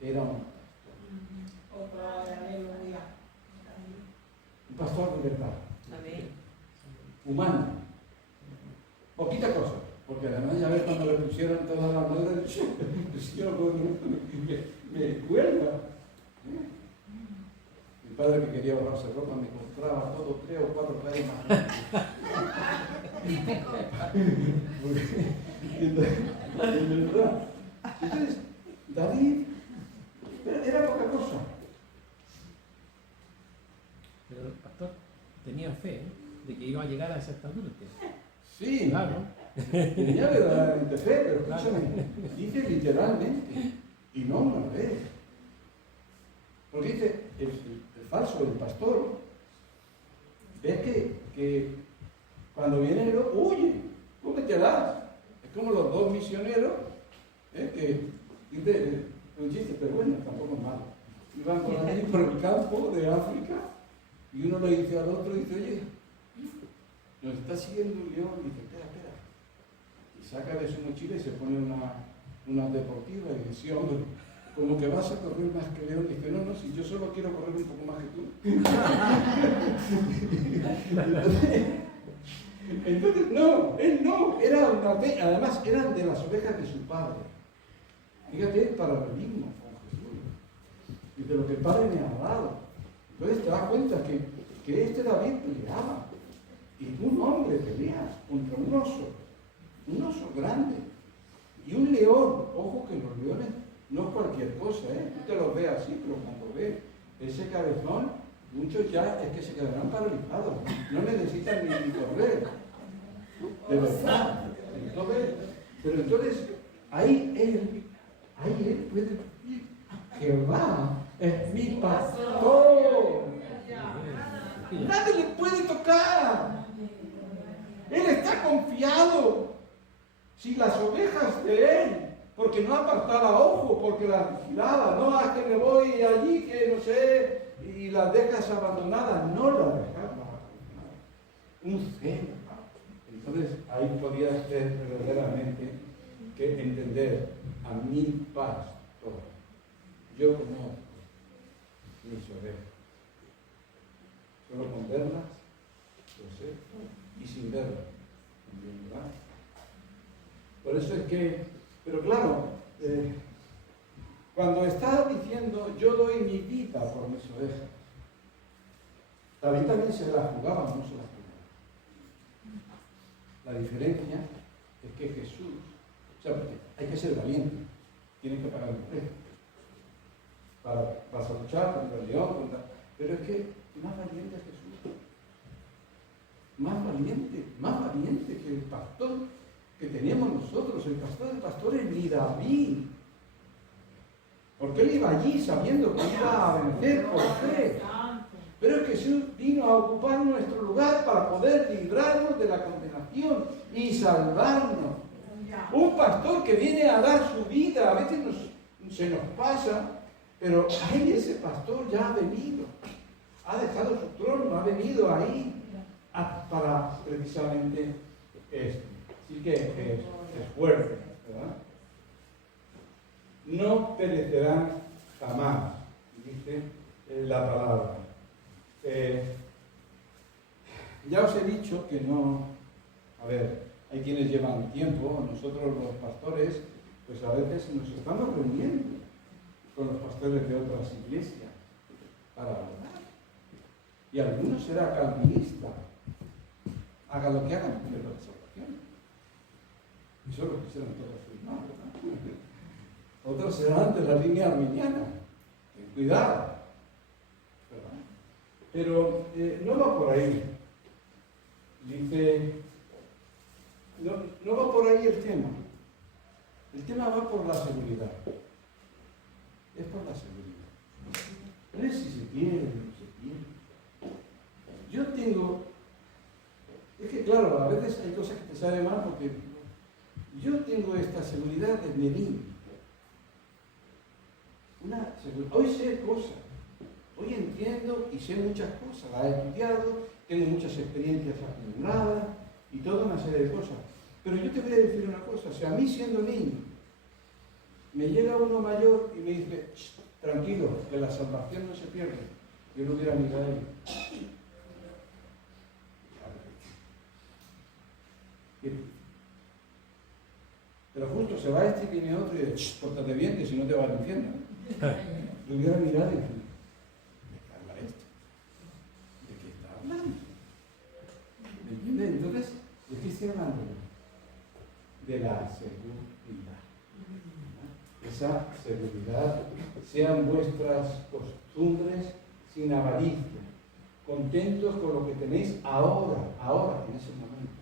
era un pastor. Oh, gloria, aleluya. Un pastor de verdad. Amén. Humano. Poquita cosa, porque además ya ves cuando le pusieron todas las armaduras, el Señor me cuelga. Mi padre que quería ahorrarse ropa me compraba todo 3 o 4 tallas más grandes. De verdad. Entonces, David era poca cosa. Pero el pastor tenía fe, ¿eh?, de que iba a llegar a esa estatura. Sí, Claro. tenía verdaderamente fe, pero escúchame, dice literalmente, y no una vez. Porque dice, el falso, el pastor, ves que cuando viene el otro, huye, cómetelas. Es como los dos misioneros, que dice un chiste, pero bueno, tampoco es malo. Iban por ahí por el campo de África y uno le dice al otro, dice, oye, nos está siguiendo un león, dice, espera. Y saca de su mochila y se pone una deportiva y dice, sí, hombre, como que vas a correr más que león. Dice, no, si yo solo quiero correr un poco más que tú. Entonces, no, él no, era una fe, además eran de las ovejas de su padre. Fíjate el paralelismo con Jesús y de lo que el Padre me ha dado. Entonces te das cuenta que este David peleaba, y un hombre pelea contra un oso grande, y un león. Ojo que los leones no es cualquier cosa, tú te los ves así, pero cuando ves ese cabezón, muchos ya es que se quedarán paralizados, no necesitan ni correr, de verdad. Entonces, pero entonces, ahí él puede decir, Jehová es mi pastor. Nadie le puede tocar. Él está confiado. Si las ovejas de él, porque no apartaba ojo, porque las vigilaba, no, es que me voy allí, que no sé, y las dejas abandonadas, no las dejaba abandonadas. Un celo. Entonces ahí podía ser verdaderamente que entender a mi pastor. Yo conozco mis ovejas. Solo con verlas, lo sé, y sin verlas, también, ¿verdad? Por eso es que, pero claro, cuando está diciendo yo doy mi vida por mis ovejas, David también se la jugaba, no se la jugaba. La diferencia es que Jesús, o sea, porque hay que ser valiente, tiene que pagar un precio. Vas a luchar contra el león, pero es que más valiente es Jesús. Más valiente que el pastor que tenemos nosotros. El pastor es ni David. Porque él iba allí sabiendo que iba a vencer por fe. Pero es que Jesús vino a ocupar nuestro lugar para poder librarnos de la condenación y salvarnos. Un pastor que viene a dar su vida, a veces se nos pasa, pero ahí ese pastor ya ha venido, ha dejado su trono, ha venido ahí para precisamente esto. Así que es fuerte, ¿verdad? No perecerán jamás, dice la palabra. Ya os he dicho que no, a ver, hay quienes llevan tiempo, nosotros los pastores, pues a veces nos estamos reuniendo con los pastores de otras iglesias para hablar. Y algunos será calvinista, haga lo que hagan, pero la salvación. Eso lo quisieron todos firmar, ¿verdad? Otros serán de la línea arminiana. Cuidado. ¿Verdad? Pero no va por ahí. Dice, no va por ahí el tema. El tema va por la seguridad. Es por la seguridad. No es si se quiere o no se quiere. Yo tengo... Es que claro, a veces hay cosas que te salen mal porque yo tengo esta seguridad desde mí. Hoy sé cosas, hoy entiendo y sé muchas cosas, las he estudiado, tengo muchas experiencias acumuladas y toda una serie de cosas. Pero yo te voy a decir una cosa, si a mí siendo niño me llega uno mayor y me dice, tranquilo, que la salvación no se pierde, yo lo hubiera mirado ahí. Pero justo se va este y viene otro y dice, pórtate bien, que si no te vas al infierno. Lo hubiera mirado y dice, ¿de qué habla esto? ¿De qué está hablando? ¿Me entiendes? Entonces, ¿de qué estoy hablando? De la seguridad. Esa seguridad, sean vuestras costumbres sin avaricia, contentos con lo que tenéis ahora, en ese momento.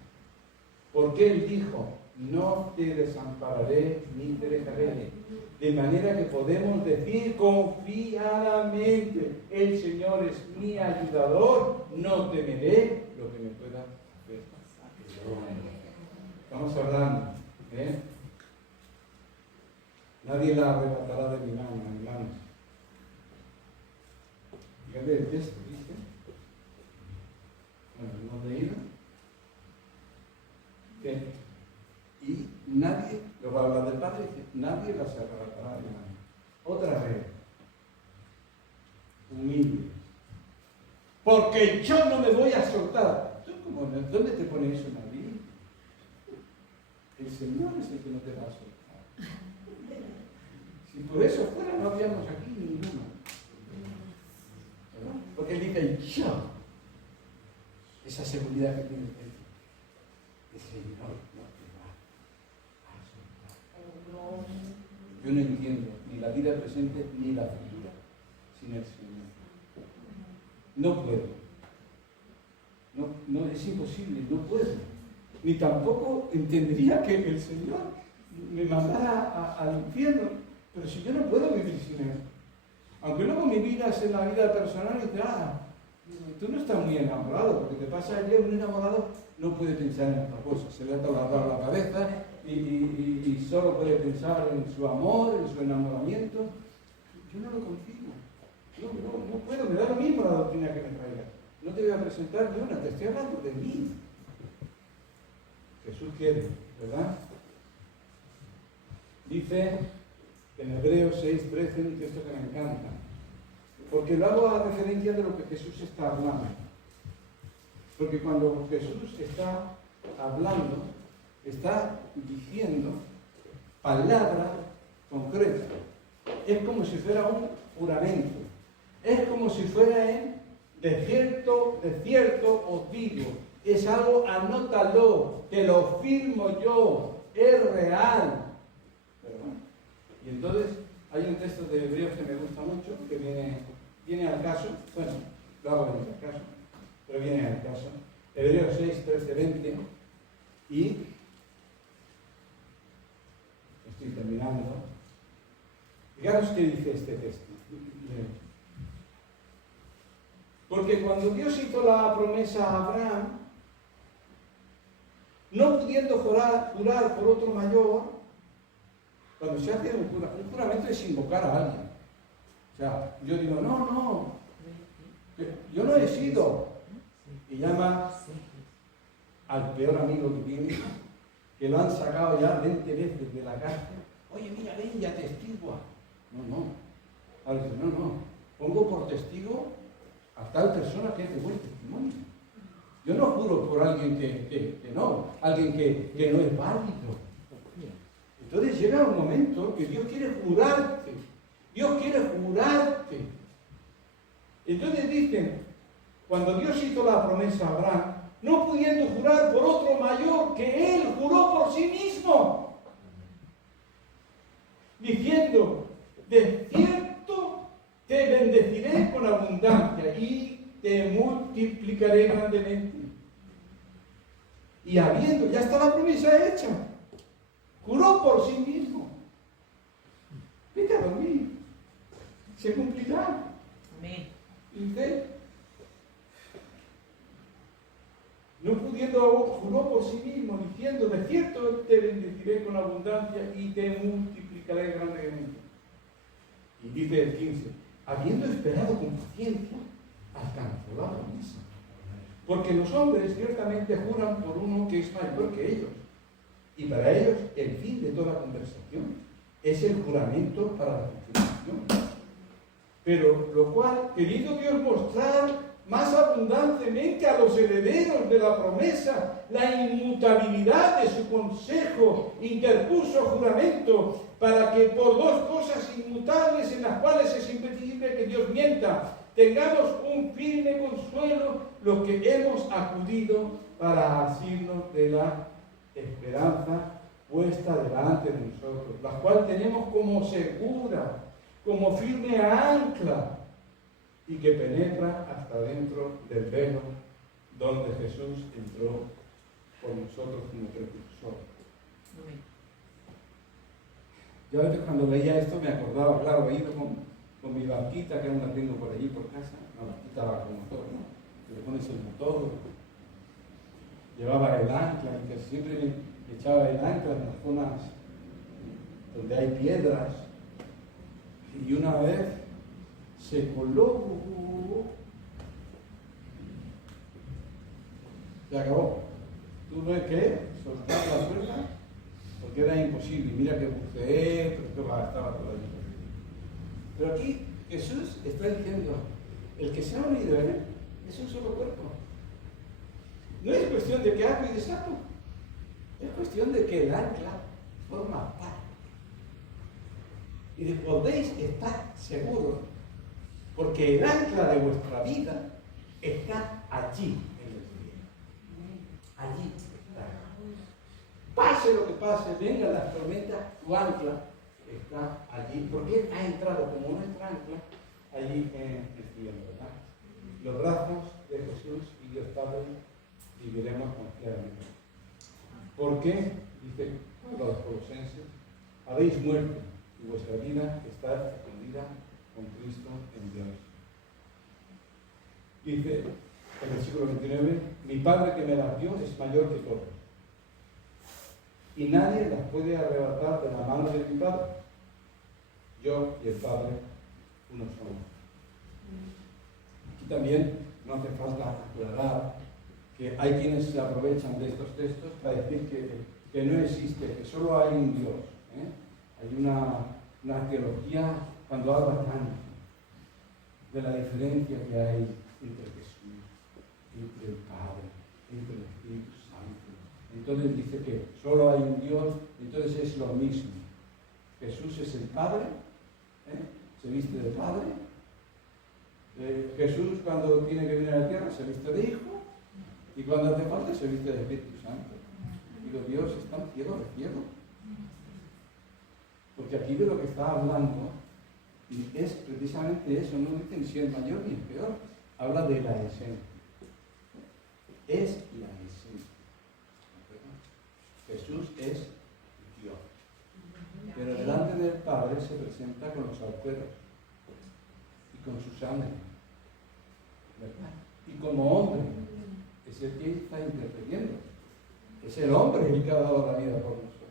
Porque Él dijo, no te desampararé ni te dejaré. De manera que podemos decir confiadamente, el Señor es mi ayudador, no temeré lo que me pueda hacer. Estamos hablando, nadie la arrebatará de mi mano, hermanos. Fíjate el texto, ¿viste? Bueno, hemos leído. Y nadie, luego habla del Padre, dice, nadie las arrebatará de mi mano. Otra vez, humilde. Porque yo no me voy a soltar. ¿Dónde te pone eso en la Biblia? El Señor es el que no te va a soltar. Si por eso fuera, no habíamos aquí ninguno. ¿Verdad? Porque Él dice, yo, esa seguridad que tiene Él, el Señor no te va a soltar. Yo no entiendo ni la vida presente ni la futura sin el Señor. No puedo. No, es imposible, no puedo. ni tampoco entendería que el Señor me mandara al infierno. Pero si yo no puedo vivir sin Él. Aunque luego mi vida es en la vida personal y dices, tú no estás muy enamorado, porque te pasa el día un enamorado no puede pensar en otra cosa, se le ha atolado la cabeza y solo puede pensar en su amor, en su enamoramiento. Yo no lo concibo, no puedo, me da lo mismo la doctrina que me traiga. No te voy a presentar ni una, te estoy hablando de mí. Jesús quiere, ¿verdad? Dice en Hebreos 6:13, un texto que me encanta, porque lo hago a referencia de lo que Jesús está hablando. Porque cuando Jesús está hablando, está diciendo palabra concreta. Es como si fuera un juramento. Es como si fuera de cierto os digo. Es algo, anótalo, te lo firmo yo, es real. ¿Verdad? Y entonces hay un texto de Hebreos que me gusta mucho, que viene al caso, bueno, lo hago venir al caso, pero viene al caso. Hebreos 6, 13, 20, y estoy terminando. Fijaros qué dice este texto. Porque cuando Dios hizo la promesa a Abraham, no pudiendo jurar por otro mayor, cuando se hace un juramento es invocar a alguien. O sea, yo digo, no, yo no he sido. Y llama al peor amigo que tiene, que lo han sacado ya 20 veces de la cárcel. Oye, mira, ven y atestigua. No. Ahora dice, no. Pongo por testigo a tal persona que es de buen testimonio. Yo no juro por alguien que no, alguien que no es válido. Entonces llega un momento que Dios quiere jurarte. Entonces dicen, cuando Dios hizo la promesa a Abraham, no pudiendo jurar por otro mayor que él juró por sí mismo, diciendo, de cierto te bendeciré con abundancia y te multiplicaré grandemente. Y habiendo, ya está la promesa hecha, juró por sí mismo. Vete a dormir, se cumplirá. Amén. Y usted, no pudiendo, juró por sí mismo, diciendo, de cierto te bendeciré con abundancia y te multiplicaré grandemente. Y dice el 15, habiendo esperado con paciencia, alcanzó la promesa. Porque los hombres ciertamente juran por uno que es mayor que ellos. Y para ellos el fin de toda conversación es el juramento para la confirmación. Pero lo cual, querido Dios mostrar más abundantemente a los herederos de la promesa la inmutabilidad de su consejo, interpuso juramento para que por dos cosas inmutables en las cuales es imposible que Dios mienta, tengamos un firme consuelo los que hemos acudido para asirnos de la esperanza puesta delante de nosotros, la cual tenemos como segura, como firme ancla, y que penetra hasta dentro del velo donde Jesús entró por nosotros como precursor. Yo a veces cuando leía esto me acordaba, claro, he ido con mi barquita, que aún la tengo por allí por casa, una barquita con motor, ¿no? Que le pones el motor, llevaba el ancla y que siempre me echaba el ancla en las zonas donde hay piedras. Y una vez se coló, se acabó. Tuve que soltar la cuerda porque era imposible. Mira que buceé, pero que estaba todo ahí. Pero aquí Jesús está diciendo, el que se ha unido en él es un solo cuerpo. No es cuestión de que agua y desagua, es cuestión de que el ancla forma parte. Y podéis estar seguros, porque el ancla de vuestra vida está allí en el cielo. Allí está. Pase lo que pase, vengan las tormentas, tu ancla está allí, porque Él ha entrado como nuestra ancla allí en el cielo, ¿verdad? Los brazos de Jesús y Dios Padre viviremos confiadamente. ¿Por qué? Dice los Colosenses, habéis muerto y vuestra vida está escondida con Cristo en Dios. Dice el versículo 29, mi Padre que me las dio es mayor que todos, y nadie las puede arrebatar de la mano de mi Padre. Yo y el Padre uno somos. Aquí también no hace falta aclarar que hay quienes se aprovechan de estos textos para decir que no existe, que solo hay un Dios. Hay una teología cuando habla tanto de la diferencia que hay entre Jesús, entre el Padre, entre el Espíritu Santo. Entonces dice que solo hay un Dios, entonces es lo mismo. Jesús es el Padre, se viste de Padre. Jesús cuando tiene que venir a la tierra se viste de Hijo, y cuando hace falta se viste de Espíritu Santo. Digo, Dios es tan ciego de ciego. Porque aquí de lo que está hablando es precisamente eso, no dice ni si es mayor ni es peor, habla de la esencia. Es la esencia. Jesús es Dios. Pero delante del Padre se presenta con los altueros y con su sangre. ¿Verdad? Y como hombre, es el que está intercediendo. Es el hombre el que ha dado la vida por nosotros.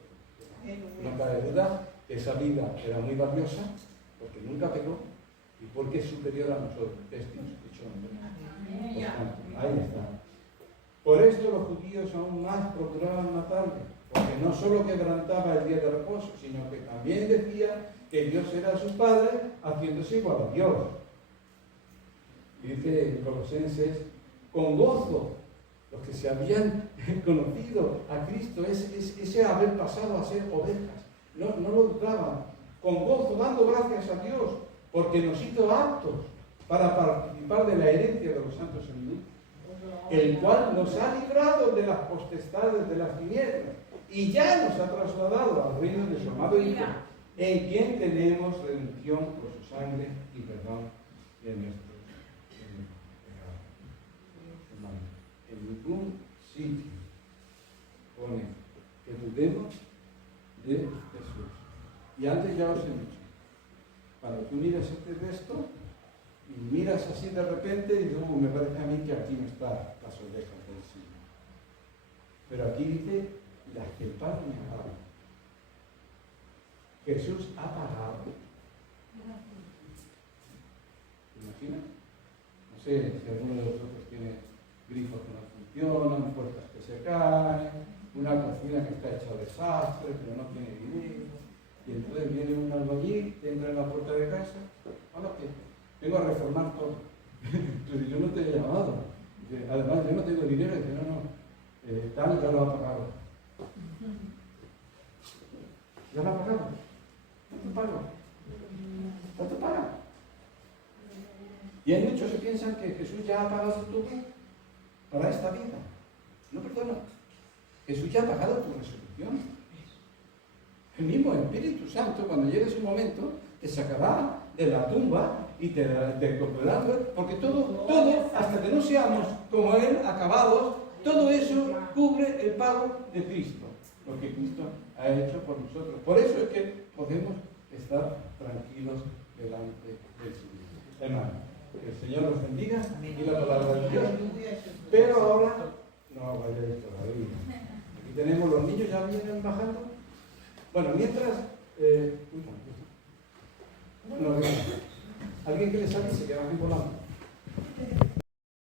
No cabe duda que esa vida era muy valiosa porque nunca pecó y porque es superior a nosotros. Es dicho hombre. Por tanto, ahí está. Por esto los judíos aún más procuraban matarle, porque no solo quebrantaba el día de reposo, sino que también decía que Dios era su Padre, haciéndose igual a Dios. Dice en Colosenses, con gozo, los que se habían conocido a Cristo, ese haber pasado a ser ovejas, no lo dudaban, con gozo, dando gracias a Dios, porque nos hizo aptos para participar de la herencia de los santos en luz, el cual nos ha librado de las potestades de las tinieblas y ya nos ha trasladado al reino de su amado Hijo, en quien tenemos redención por su sangre y perdón de nuestros pecados. En ningún sitio pone que dudemos de Jesús. Y antes ya os he dicho, cuando tú miras este texto y miras así de repente y dices, me parece a mí que aquí no están las ovejas del Señor. Pero aquí dice, las que el Padre me ha dado. Jesús ha pagado. ¿Te imaginas? No sé si alguno de vosotros tiene grifos que no funcionan, puertas que se caen, una cocina que está hecha desastre, pero no tiene dinero. Y entonces viene un albañil, entra en la puerta de casa, hola, que vengo a reformar todo. Entonces yo no te he llamado. Además, yo no tengo dinero. Dice, no, tal ya lo ha pagado. ¿Ya lo ha pagado? ¿Cuánto paga? ¿Cuánto paga? Y hay muchos que piensan que Jesús ya ha pagado tu bien para esta vida. No, perdona. Jesús ya ha pagado tu resurrección. El mismo Espíritu Santo, cuando llegue su momento, te sacará de la tumba y te comprará, porque todo, hasta que no seamos como Él, acabados, todo eso cubre el pago de Cristo, lo que Cristo ha hecho por nosotros. Por eso es que podemos estar tranquilos delante del Señor. Hermano, que el Señor los bendiga y la palabra de Dios. Pero ahora, no vayáis todavía. Aquí tenemos los niños, ya vienen bajando. Bueno, mientras, alguien que les avise que van volando.